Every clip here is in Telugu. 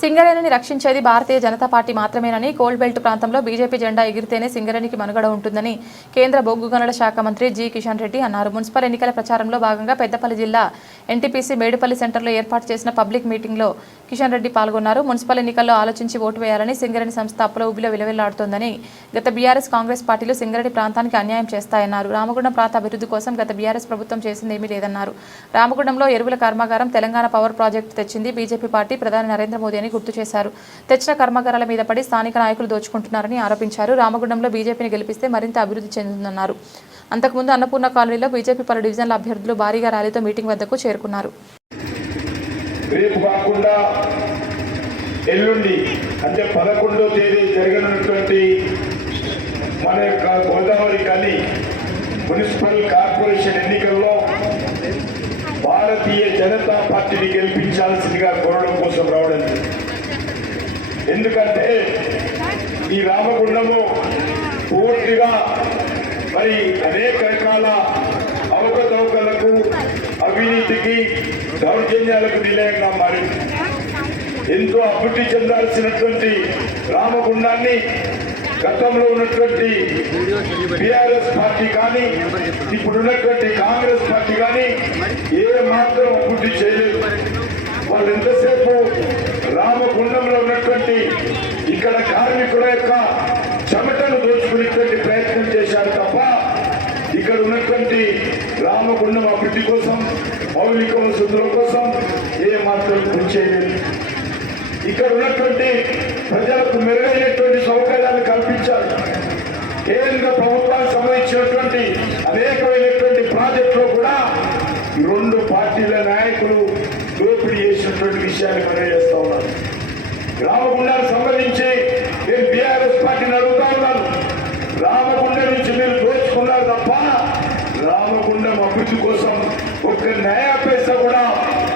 సింగరేణిని రక్షించేది భారతీయ జనతా పార్టీ మాత్రమేనని కోల్డ్ బెల్ట్ ప్రాంతంలో బీజేపీ జెండా ఎగిరితేనే సింగరేణికి మనుగడ ఉంటుందని కేంద్ర బొగ్గు గనుల శాఖ మంత్రి జి కిషన్ రెడ్డి అన్నారు. మున్సిపల్ ఎన్నికల ప్రచారంలో భాగంగా పెద్దపల్లి జిల్లా ఎన్టీపీసీ మేడిపల్లి సెంటర్లో ఏర్పాటు చేసిన పబ్లిక్ మీటింగ్లో కిషన్ రెడ్డి పాల్గొన్నారు. మున్సిపల్ ఎన్నికల్లో ఆలోచించి ఓటు వేయాలని సింగరేణి సంస్థ అప్పుల ఊబిలో విలవిల్లాడుతోందని, గత బీఆర్ఎస్ కాంగ్రెస్ పార్టీలు సింగరేణి ప్రాంతానికి అన్యాయం చేస్తాయన్నారు. రామగుండం ప్రాంత అభివృద్ధి కోసం గత బీఆర్ఎస్ ప్రభుత్వం చేసిందేమీ లేదన్నారు. రామగుండంలో ఎరువుల కర్మాగారం తెలంగాణ పవర్ ప్రాజెక్టు తెచ్చింది బీజేపీ పార్టీ, ప్రధాని నరేంద్ర మోదీ అని గుర్తు చేశారు. తెచ్చిన కర్మాగారాల మీద పడి స్థానిక నాయకులు దోచుకుంటున్నారని ఆరోపించారు. రామగుండంలో బీజేపీని గెలిపిస్తే మరింత అభివృద్ధి చెందుతుందన్నారు. అంతకుముందు అన్నపూర్ణ కాలనీలో బీజేపీ పలు డివిజన్ల అభ్యర్థులు భారీగా ర్యాలీతో మీటింగ్ వద్దకు చేరుకున్నారు. రేపు కాకుండా ఎల్లుండి అంటే 11వ తేదీ జరగనున్నటువంటి మన యొక్క గోదావరి కానీ మున్సిపల్ కార్పొరేషన్ ఎన్నికల్లో భారతీయ జనతా పార్టీని గెలిపించాల్సిందిగా కోరడం కోసం రావడం. ఎందుకంటే ఈ రామగుండము పూర్తిగా మరి అనేక రకాల అవకతవకలకు, అవినీతికి, దౌర్జన్యాలకు నిలయంగా మారింది. ఎంతో అభివృద్ధి చెందాల్సినటువంటి రామగుండాన్ని గతంలో ఉన్నటువంటి బీఆర్ఎస్ పార్టీ కానీ ఇప్పుడున్నటువంటి కాంగ్రెస్ పార్టీ కానీ ఏ మాత్రం అభివృద్ధి చేయలేదు. వాళ్ళు ఎంతసేపు రామగుండంలో ఉన్నటువంటి ఇక్కడ కార్మికుల యొక్క చెమటను దోచుకునేటువంటి ప్రయత్నం చేశారు తప్ప ఇక్కడ ఉన్నటువంటి రామగుండం అభివృద్ధి కోసం, మౌలిక వసతుల కోసం ఏ మాత్రం కృషి చేయలేదు. ఇక్కడ ఉన్నటువంటి ప్రజలకు మెరుగైనటువంటి సౌకర్యాలు కల్పించాలి. కేంద్ర ప్రభుత్వానికి సంబంధించినటువంటి అనేకమైనటువంటి ప్రాజెక్టులో కూడా రెండు పార్టీల నాయకులు దోపిడీ చేసినటువంటి విషయాన్ని తెలియజేస్తా ఉన్నారు. రామగుండానికి సంబంధించి నేను బీఆర్ఎస్ పార్టీని అడుగుతా ఉన్నాను. రామగుండం నుంచి మీరు దోచుకున్నారు తప్ప రామగుండం అభివృద్ధి కోసం ఒక్క న్యాయ పైసా కూడా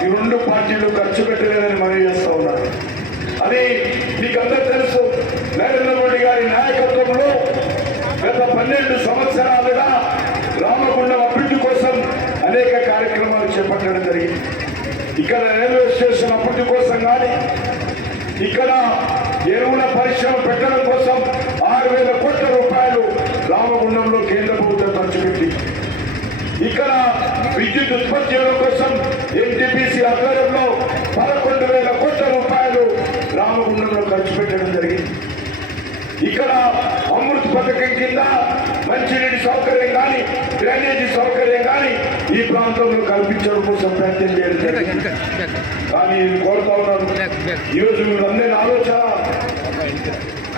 ఈ రెండు పార్టీలు ఖర్చు పెట్టలేదని మనం చేస్తా ఉన్నారు. అది మీకు అందరూ తెలుసు. నరేంద్ర మోడీ గారి నాయకత్వంలో గత 12 సంవత్సరాలుగా రామగుండం అభివృద్ధి కోసం అనేక కార్యక్రమాలు చేపట్టడం జరిగింది. ఇక్కడ రైల్వే స్టేషన్ అభివృద్ధి కోసం కానీ, ఇక్కడ ఎరువుల పరిశ్రమ పెట్టడం కోసం 6,000 కోట్ల రూపాయలు రామగుండంలో కేంద్ర ప్రభుత్వం ఖర్చు పెట్టి, ఇక్కడ విద్యుత్ ఉత్పత్తి చేయడం కోసం ఎన్టీపీసీ ఆధ్వర్యంలో 11,000 కోట్ల రూపాయలు రామగుండంలో ఖర్చు పెట్టడం జరిగింది. ఇక్కడ అమృత్ పథకం కింద మంచినీటి సౌకర్యం కానీ, డ్రైనేజీ సౌకర్యం కానీ ఈ ప్రాంతంలో కల్పించడం కోసం ప్రయత్నం చేయడం జరిగింది. కానీ కోరుతా ఉన్నాను, ఈరోజు మీరందరి ఆలోచన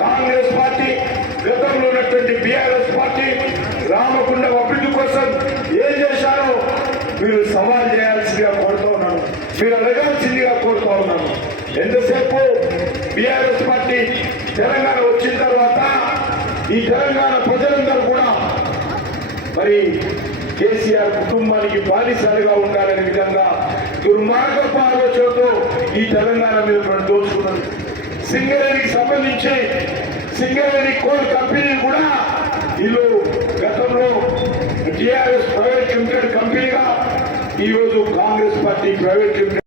కాంగ్రెస్ పార్టీ, గతంలో ఉన్నటువంటి బీఆర్ఎస్ పార్టీ రామగుండం అభివృద్ధి కోసం ఏం చేశారో మీరు సవాల్ చేయాల్సిందిగా కోరుతా ఉన్నాను, మీరు అడగాల్సిందిగా కోరుతా ఉన్నాను. ఎంతసేపు బీఆర్ఎస్ పార్టీ తెలంగాణ వచ్చిన తర్వాత ఈ తెలంగాణ ప్రజలందరూ కూడా మరి కేసీఆర్ కుటుంబానికి బానిసలుగా ఉండాలనే విధంగా దుర్మార్గపు ఆలోచనతో ఈ తెలంగాణ మీద దోచుకున్నారు. సింగరేణికి సంబంధించి సింగరేణి కోల్ కంపెనీ కూడా వీళ్ళు గతంలో టీఆర్ఎస్ ప్రైవేట్ లిమిటెడ్ కంపెనీగా ఈరోజు కాంగ్రెస్ పార్టీ ప్రైవేట్ లిమిటెడ్